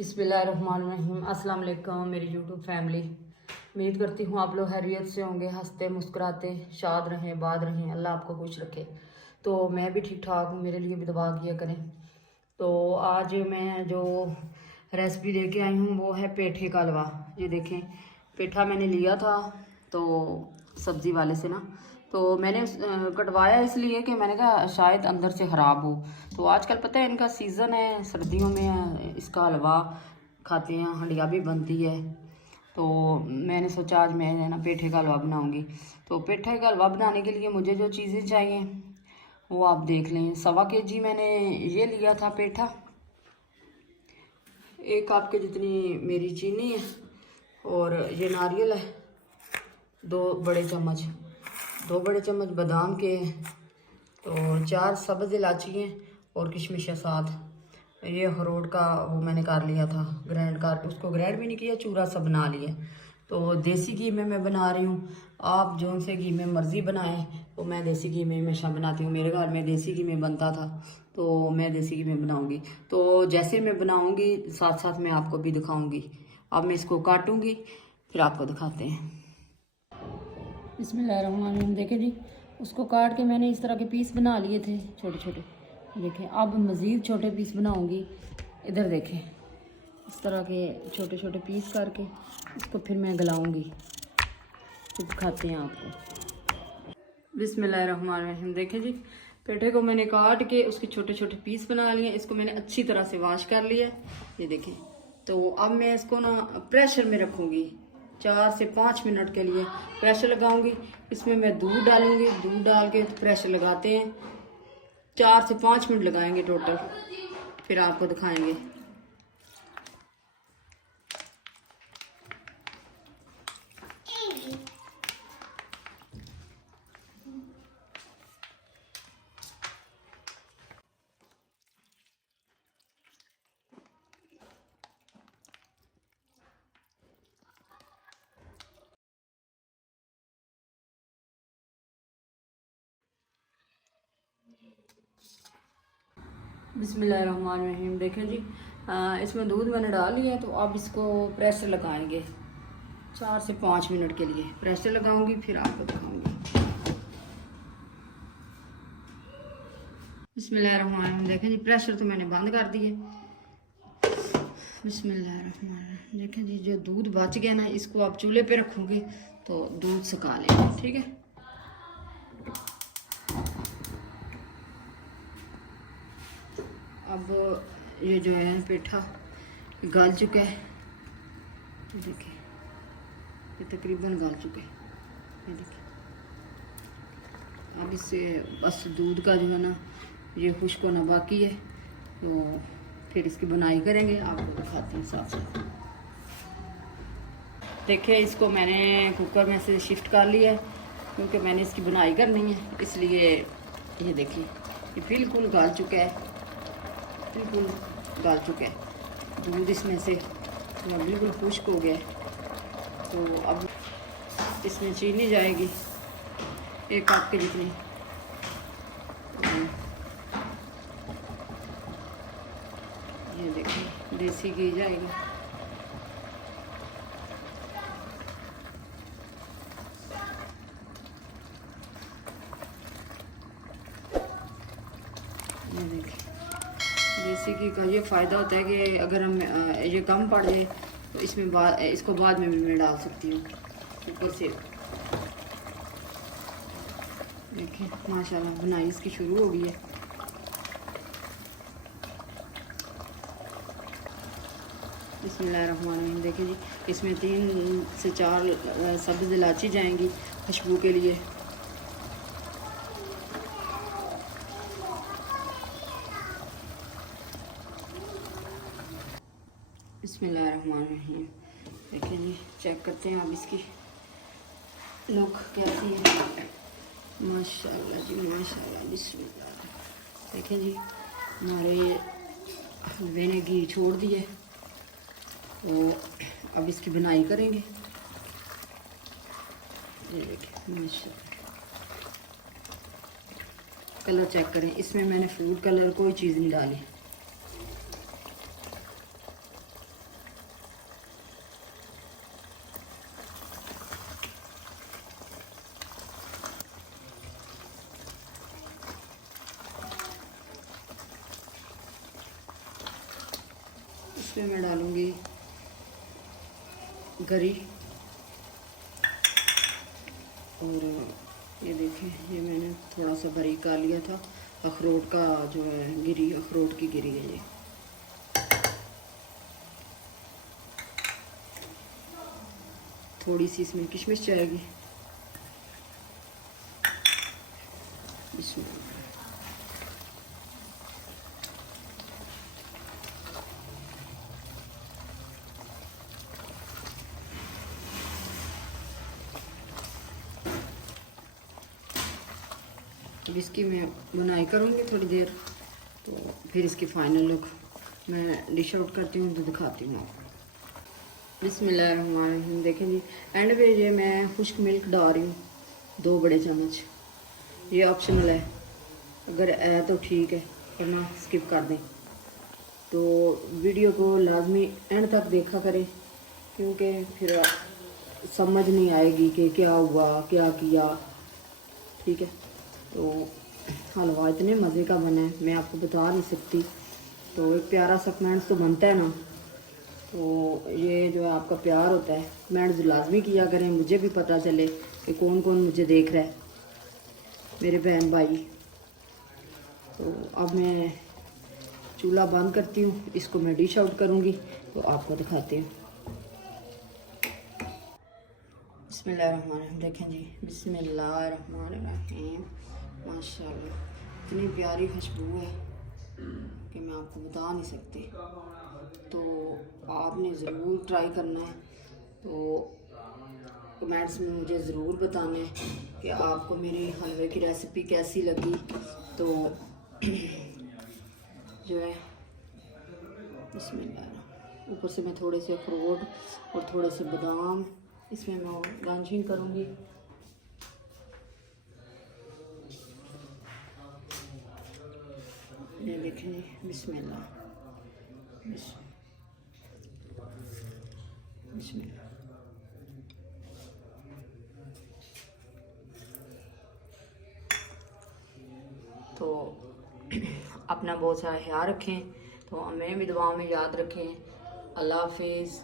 बिस्मिल्लाहिर्रहमानिर्रहीम। अस्सलाम वालेकुम मेरी यूट्यूब फैमिली। उम्मीद करती हूँ आप लोग हैरियत से होंगे, हंसते मुस्कुराते शाद रहें, बाद रहें, अल्लाह आपको खुश रखे। तो मैं भी ठीक ठाक हूँ, मेरे लिए भी दुआ किया करें। तो आज मैं जो रेसिपी लेके आई हूँ वो है पेठे का हलवा। ये देखें, पेठा मैंने लिया था तो सब्ज़ी वाले से ना, तो मैंने कटवाया इसलिए कि मैंने कहा शायद अंदर से ख़राब हो। तो आजकल पता है इनका सीज़न है, सर्दियों में इसका हलवा खाते हैं, हंडिया भी बनती है। तो मैंने सोचा आज मैं ना पेठे का हलवा बनाऊंगी। तो पेठे का हलवा बनाने के लिए मुझे जो चीज़ें चाहिए वो आप देख लें। 1.25 kg मैंने ये लिया था पेठा, 1 कप के जितनी मेरी चीनी है, और ये नारियल है 2 बड़े चम्मच, 2 बड़े चम्मच बादाम के, तो 4 सब्ज़ इलायची हैं और किशमिश है 7। ये अखरोट का वो मैंने कर लिया था ग्राइंड कर, उसको ग्राइंड भी नहीं किया, चूरा सा बना लिया। तो देसी घी में मैं बना रही हूँ, आप जो से घी में मर्ज़ी बनाएं। तो मैं देसी घी में हमेशा बनाती हूँ, मेरे घर में देसी घी में बनता था तो मैं देसी घी में बनाऊँगी। तो जैसे मैं बनाऊँगी साथ साथ मैं आपको भी दिखाऊँगी। अब मैं इसको काटूँगी फिर आपको दिखाते हैं। बिस्मिल्लाहिर्रहमानिर्रहीम। देखें जी, उसको काट के मैंने इस तरह के पीस बना लिए थे छोटे छोटे। देखें अब मज़ीद छोटे पीस बनाऊंगी। इधर देखें, इस तरह के छोटे छोटे पीस करके इसको फिर मैं गलाऊंगी, फिर दिखाते हैं आपको। बिस्मिल्लाहिर्रहमानिर्रहीम। देखें जी, पेठे को मैंने काट के उसके छोटे छोटे पीस बना लिए। इसको मैंने अच्छी तरह से वॉश कर लिया, ये देखें। तो अब मैं इसको ना प्रेशर में रखूँगी 4 से 5 मिनट के लिए प्रेशर लगाऊंगी। इसमें मैं दूध डालूंगी, दूध डाल के प्रेशर लगाते हैं, 4 से 5 मिनट लगाएंगे टोटल, फिर आपको दिखाएंगे। बिस्मिल्लाहिर्रहमानिर्रहीम। देखें जी, इसमें दूध मैंने डाल लिया है। तो अब इसको प्रेशर लगाएंगे 4 से 5 मिनट के लिए प्रेशर लगाऊंगी, फिर आपको दिखाऊंगी। बिस्मिल्लाहिर्रहमानिर्रहीम। देखें जी, प्रेशर तो मैंने बंद कर दिए। बिस्मिल्लाहिर्रहमानिर्रहीम। देखें जी, जो दूध बच गया ना, इसको आप चूल्हे पे रखोगे तो दूध सुखा लेंगे, ठीक है। अब ये जो है पेठा गल चुका है, देखिए ये तकरीबन गल चुका है, ये देखिए। अब इससे बस दूध का जो है ना ये खुश्क होना बाकी है, तो फिर इसकी बुनाई करेंगे, आपको दिखाते हैं साथ साथ। देखिए, इसको मैंने कुकर में से शिफ्ट कर लिया है क्योंकि मैंने इसकी बुनाई करनी है, इसलिए ये देखिए ये बिल्कुल गल चुका है, बिल्कुल गल चुका है। दूध इसमें से बिल्कुल खुश्क हो गया है। तो अब इसमें चीनी जाएगी 1 कप के जितनी। ये देखिए देसी घी जाएगा। ये देखिए देसी घी का ये फ़ायदा होता है कि अगर हम ये कम पड़ जाए तो इसमें इसको बाद में भी मैं डाल सकती हूँ ऊपर से। देखिए माशाल्लाह बुनाई इसकी शुरू हो गई है। बिस्मिल्लाहिर्रहमानिर्रहीम। देखिए जी, इसमें 3 से 4 सब्ज़ इलायची जाएंगी खुशबू के लिए। बिस्मिल्लाहिर्रहमानिर्रहीम। देखिए जी, चेक करते हैं अब इसकी लुक कैसी है। माशाल्लाह जी माशाल्लाह, बिस्मिल्लाह। देखिए जी, हमारे हलवे ने घी छोड़ दिया, तो अब इसकी बुनाई करेंगे। ये देखिए माशाल्लाह, कलर चेक करें, इसमें मैंने फूड कलर कोई चीज़ नहीं डाली। इसमें मैं डालूँगी गरी, और ये देखें, ये मैंने थोड़ा सा बारीक का लिया था, अखरोट का जो है गिरी, अखरोट की गिरी है ये। थोड़ी सी इसमें किशमिश जाएगी। इसमें अब इसकी मैं बुनाई करूँगी थोड़ी देर, तो फिर इसकी फाइनल लुक मैं डिश आउट करती हूँ तो दिखाती हूँ आपको। बिस्मिल्लाहिर्रहमानिर्रहीम। देखें जी, एंड पे ये मैं खुश्क मिल्क डाल रही हूँ 2 बड़े चम्मच। ये ऑप्शनल है, अगर है तो ठीक है, वरना स्किप कर दें। तो वीडियो को लाजमी एंड तक देखा करें, क्योंकि फिर समझ नहीं आएगी कि क्या हुआ, क्या किया। ठीक है, तो हलवा इतने मज़े का बना है, मैं आपको बता नहीं सकती। तो एक प्यारा सा कमेंट्स तो बनता है ना, तो ये जो है आपका प्यार होता है, कमेंट्स लाजमी किया करें, मुझे भी पता चले कि कौन कौन मुझे देख रहा है, मेरे बहन भाई। तो अब मैं चूल्हा बंद करती हूँ, इसको मैं डिश आउट करूँगी तो आपको दिखाती हूँ। बिस्मिल्लाहिर्रहमानिर्रहीम। देखें जी, बिस्मिल्लाहिर्रहमानिर्रहीम। माशाल्लाह इतनी प्यारी खुशबू है कि मैं आपको बता नहीं सकती। तो आपने ज़रूर ट्राई करना है। तो कमेंट्स में मुझे ज़रूर बताना है कि आपको मेरी हलवे की रेसिपी कैसी लगी। तो जो है बिस्मिल्लाह, ऊपर से मैं थोड़े से अखरोट और थोड़े से बादाम इसमें मैं गार्निशिंग करूँगी। ये देखें जी, बिस्मिल्लाह बिस्मिल्लाह। तो अपना बहुत सारा ख्याल रखें, तो हमें भी दुआ में याद रखें। अल्लाह हाफिज़।